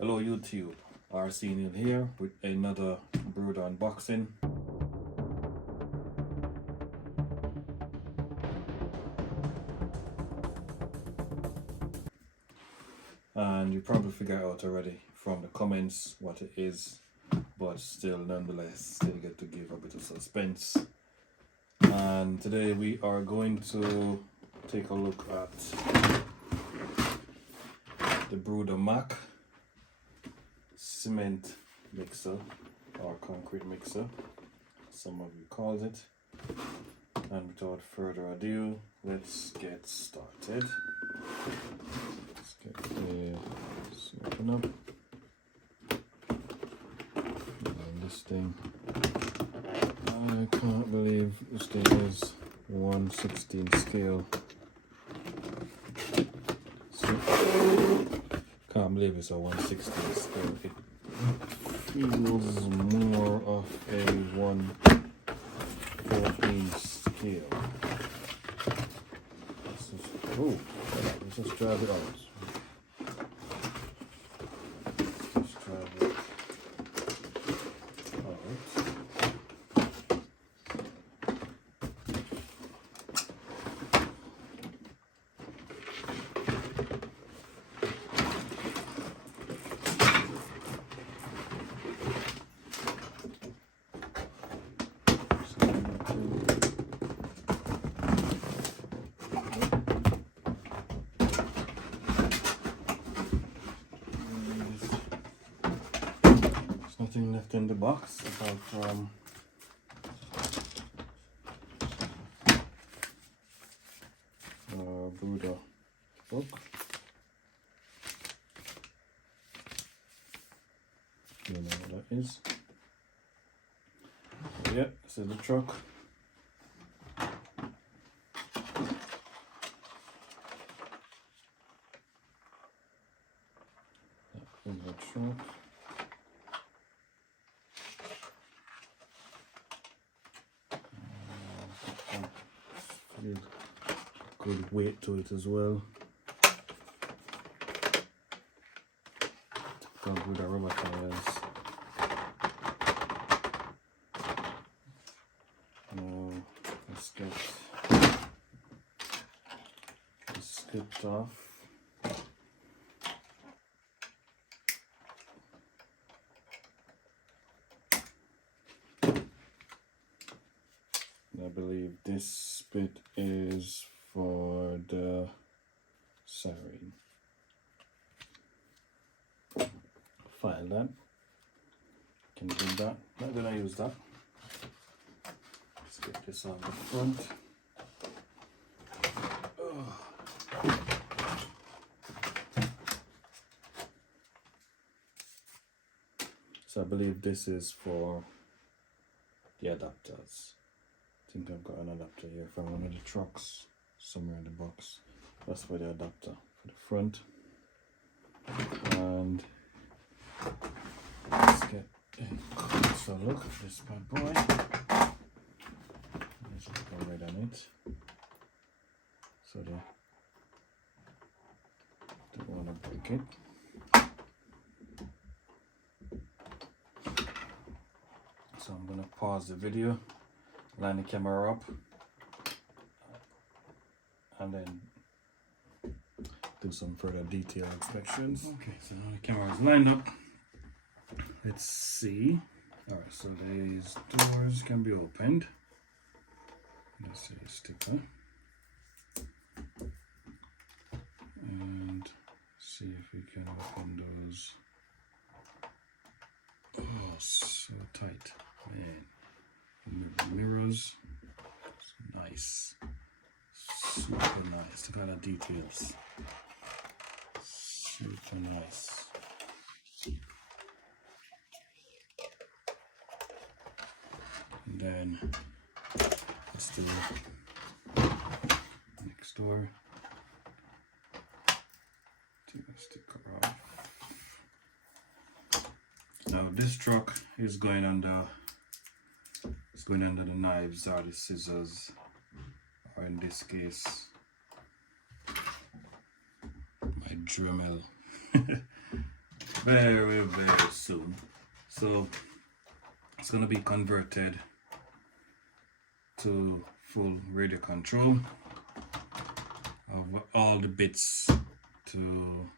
Hello YouTube, RC Neil here with another Bruder unboxing. And you probably figured out already from the comments what it is, but still nonetheless still get to give a bit of suspense. And today we are going to take a look at the Bruder Mack cement mixer or concrete mixer, some of you call it. And without further ado, let's get started. Let's get this open up. And this thing, I can't believe this thing is 1/16 scale. Can't believe it's a 1/16 scale. It feels more of a 1/14 scale. Let's just drive it out. Let's drive it out. Nothing left in the box apart from Bruder book. You know what that is. So yeah, this is the truck. That is the truck. Good weight to it as well. Typical Bruder rubber tires. Now let's get this skipped off. I believe this bit is for the siren. File that. Can do that. Not gonna use that. Let's get this on the front. So I believe this is for the adapters. I think I've got an adapter here from one of the trucks somewhere in the box. That's for the adapter for the front. And let's get a closer look at this bad boy. There's a little red on it. So don't want to break it. So I'm going to pause the video, line the camera up, and then do some further detail inspections. Okay, so now the camera is lined up. Let's see. Alright, so these doors can be opened. Let's see the sticker. And see if we can open those. Oh, so tight. Man. Mirrors. Nice. Super nice. Look at the details. Super nice. And then let's do next door. Take the sticker off. Now this truck is going under. It's going under the knives or the scissors, or in this case, my Dremel. very, very soon. So it's gonna be converted to full radio control of all the bits to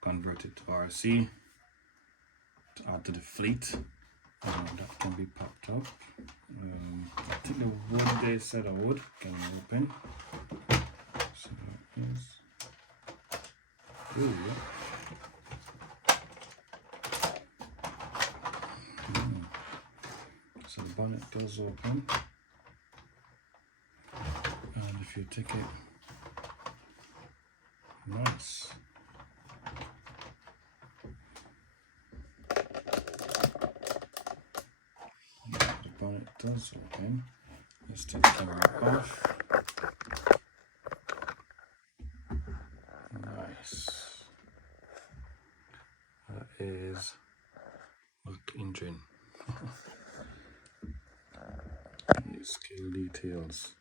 convert it to RC to add to the fleet. That can be popped up. I think the wood they said I would can open. So there it is. Ooh, yeah. So the bonnet does open, and if you take it, nice. The bonnet does open. Let's take the camera off. Nice. That is Mack engine. Scale details.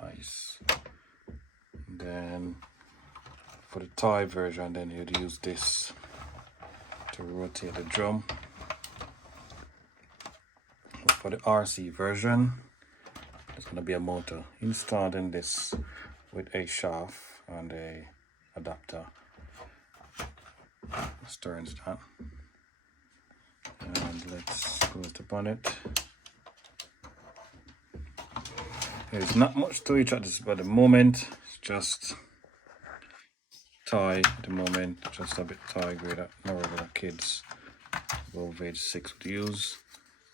Nice. And then for the toy version, then you'd use this to rotate the drum. But for the RC version, there's going to be a motor installed in this with a shaft and a adapter. Let's turn that. And let's close the bonnet. There's not much to it at the moment. It's just toy at the moment, just a bit toy grade that no regular kids above age 6 would use.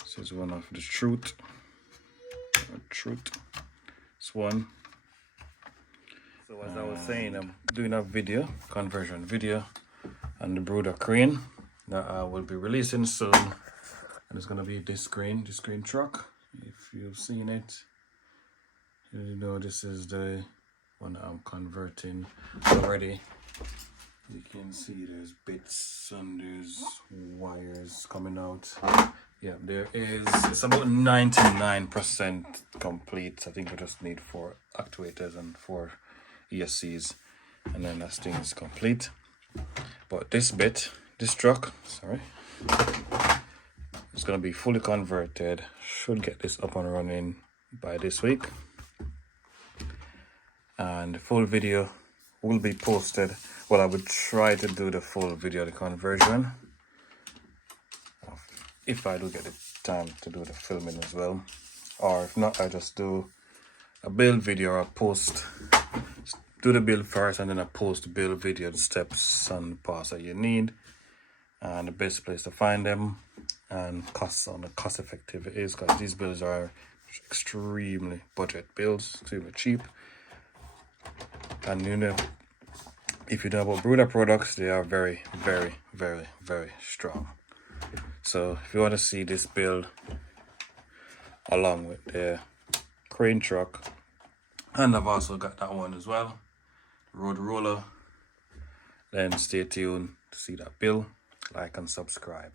This is one of the truth. This one. So as I was saying, I'm doing a conversion video on the Bruder crane that I will be releasing soon, and it's gonna be this crane truck. If you've seen it, you know this is the one that I'm converting already. You can see there's bits and there's wires coming out. Yeah, it's about 99% complete. I think we just need 4 actuators and 4 ESCs, and then that thing is complete. But this truck, it's gonna be fully converted. Should get this up and running by this week, and the full video will be posted. Well, I would try to do the full video, the conversion, if I do get the time to do the filming as well. Or if not, I just do a build video or do the build first, and then I post the build video, the steps and the parts that you need, and the best place to find them, and cost effective it is, because these builds are extremely budget builds, extremely cheap. And you know, if you know about Bruder products, they are very, very, very, very strong. So if you want to see this build along with the crane truck, and I've also got that one as well, road roller, then stay tuned to see that build. Like and subscribe.